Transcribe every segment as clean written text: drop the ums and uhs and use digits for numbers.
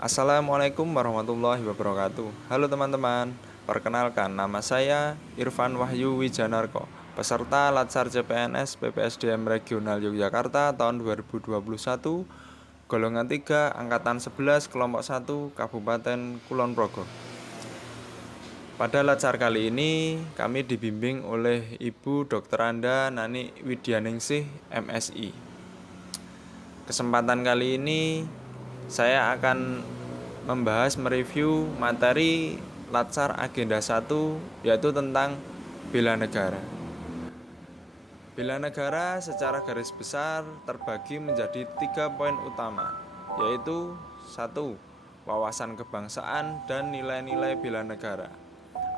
Assalamualaikum warahmatullahi wabarakatuh. Halo teman-teman, perkenalkan nama saya Irfan Wahyu Wijanarko, peserta Latsar CPNS PPSDM Regional Yogyakarta tahun 2021, golongan 3, angkatan 11, kelompok 1, Kabupaten Kulon Progo. Pada Latsar kali ini, kami dibimbing oleh Ibu Dr. Anda Nani Widyaningsih, MSI. Kesempatan kali ini saya akan mereview materi Latsar Agenda 1, yaitu tentang bela negara. Bela negara secara garis besar terbagi menjadi 3 poin utama, yaitu 1. Wawasan kebangsaan dan nilai-nilai bela negara,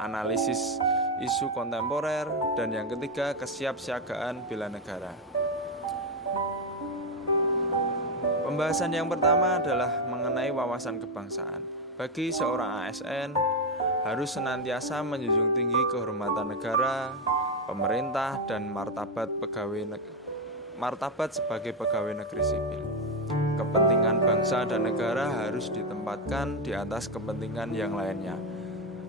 analisis isu kontemporer, dan yang ketiga kesiapsiagaan bela negara. Pembahasan yang pertama adalah mengenai wawasan kebangsaan. Bagi seorang ASN, harus senantiasa menjunjung tinggi kehormatan negara, pemerintah, dan martabat sebagai pegawai negeri sipil. Kepentingan bangsa dan negara harus ditempatkan di atas kepentingan yang lainnya.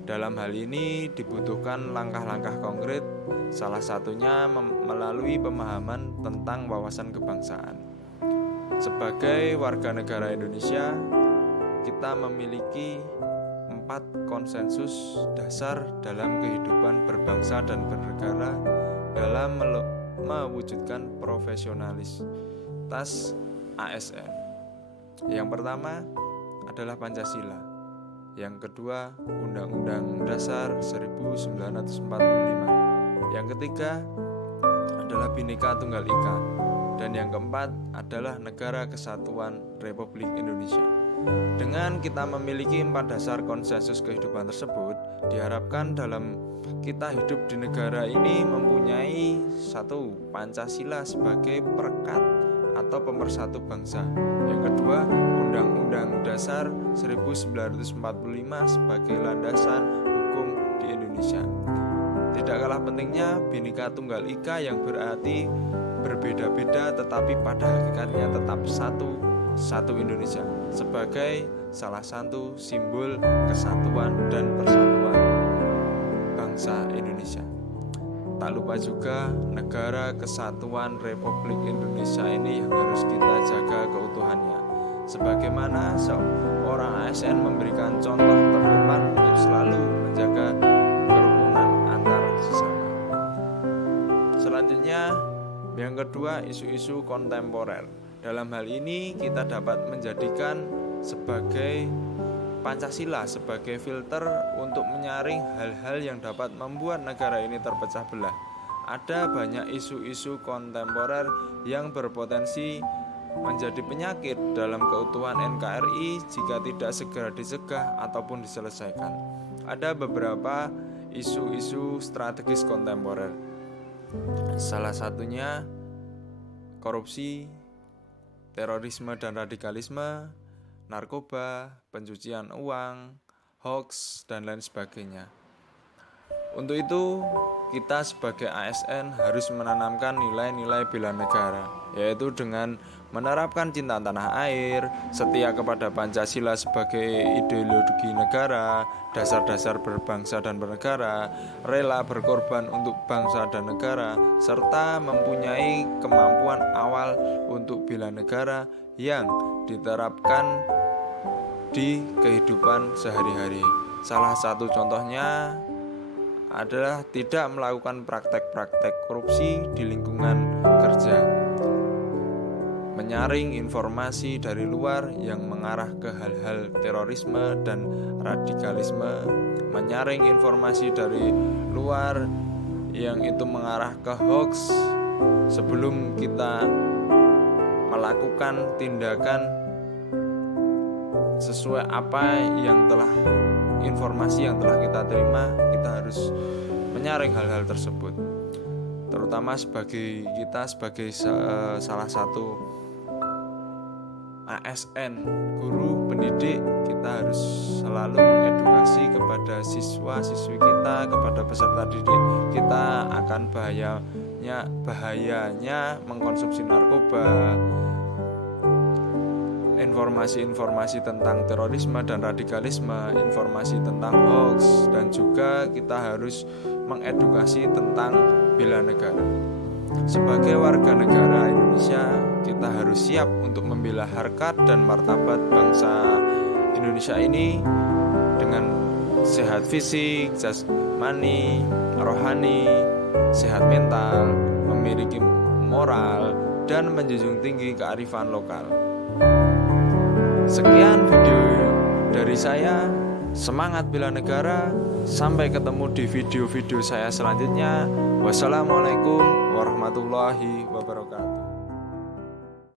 Dalam hal ini dibutuhkan langkah-langkah konkret, salah satunya melalui pemahaman tentang wawasan kebangsaan. Sebagai warga negara Indonesia, kita memiliki 4 konsensus dasar dalam kehidupan berbangsa dan bernegara dalam mewujudkan profesionalitas ASN. Yang pertama adalah Pancasila. Yang kedua, Undang-Undang Dasar 1945. Yang ketiga adalah Bhinneka Tunggal Ika. Dan yang keempat adalah Negara Kesatuan Republik Indonesia. Dengan kita memiliki 4 dasar konsensus kehidupan tersebut, diharapkan dalam kita hidup di negara ini mempunyai 1. Pancasila sebagai perekat atau pemersatu bangsa. Yang kedua, Undang-Undang Dasar 1945 sebagai landasan hukum di Indonesia. Tidak kalah pentingnya Bhinneka Tunggal Ika yang berarti berbeda-beda tetapi pada hakikatnya tetap satu Indonesia sebagai salah satu simbol kesatuan dan persatuan bangsa Indonesia. Tak lupa juga Negara Kesatuan Republik Indonesia ini yang harus kita jaga keutuhannya, sebagaimana seorang ASN memberikan contoh terdepan untuk selalu menjaga kerukunan antar sesama. Selanjutnya, yang kedua, isu-isu kontemporer. Dalam hal ini kita dapat menjadikan sebagai Pancasila sebagai filter untuk menyaring hal-hal yang dapat membuat negara ini terpecah belah. Ada banyak isu-isu kontemporer yang berpotensi menjadi penyakit dalam keutuhan NKRI jika tidak segera dicegah ataupun diselesaikan. Ada beberapa isu-isu strategis kontemporer. Salah satunya korupsi, terorisme dan radikalisme, narkoba, pencucian uang, hoax, dan lain sebagainya. Untuk itu, kita sebagai ASN harus menanamkan nilai-nilai bela negara, yaitu dengan menerapkan cinta tanah air, setia kepada Pancasila sebagai ideologi negara, dasar-dasar berbangsa dan bernegara, rela berkorban untuk bangsa dan negara, serta mempunyai kemampuan awal untuk bela negara yang diterapkan di kehidupan sehari-hari. Salah satu contohnya adalah tidak melakukan praktek-praktek korupsi di lingkungan kerja, menyaring informasi dari luar yang mengarah ke hal-hal terorisme dan radikalisme, menyaring informasi dari luar yang itu mengarah ke hoax sebelum kita melakukan tindakan sesuai apa yang informasi yang telah kita terima. Kita harus menyaring hal-hal tersebut, terutama sebagai salah satu ASN, guru pendidik. Kita harus selalu mengedukasi kepada siswa-siswi kita, kepada peserta didik kita akan bahayanya mengkonsumsi narkoba, informasi-informasi tentang terorisme dan radikalisme, informasi tentang hoax, dan juga kita harus mengedukasi tentang bela negara. Sebagai warga negara Indonesia, kita harus siap untuk membela harkat dan martabat bangsa Indonesia ini dengan sehat fisik, jasmani, rohani, sehat mental, memiliki moral, dan menjunjung tinggi kearifan lokal. Sekian video dari saya. Semangat bela negara. Sampai ketemu di video-video saya selanjutnya. Wassalamualaikum warahmatullahi wabarakatuh.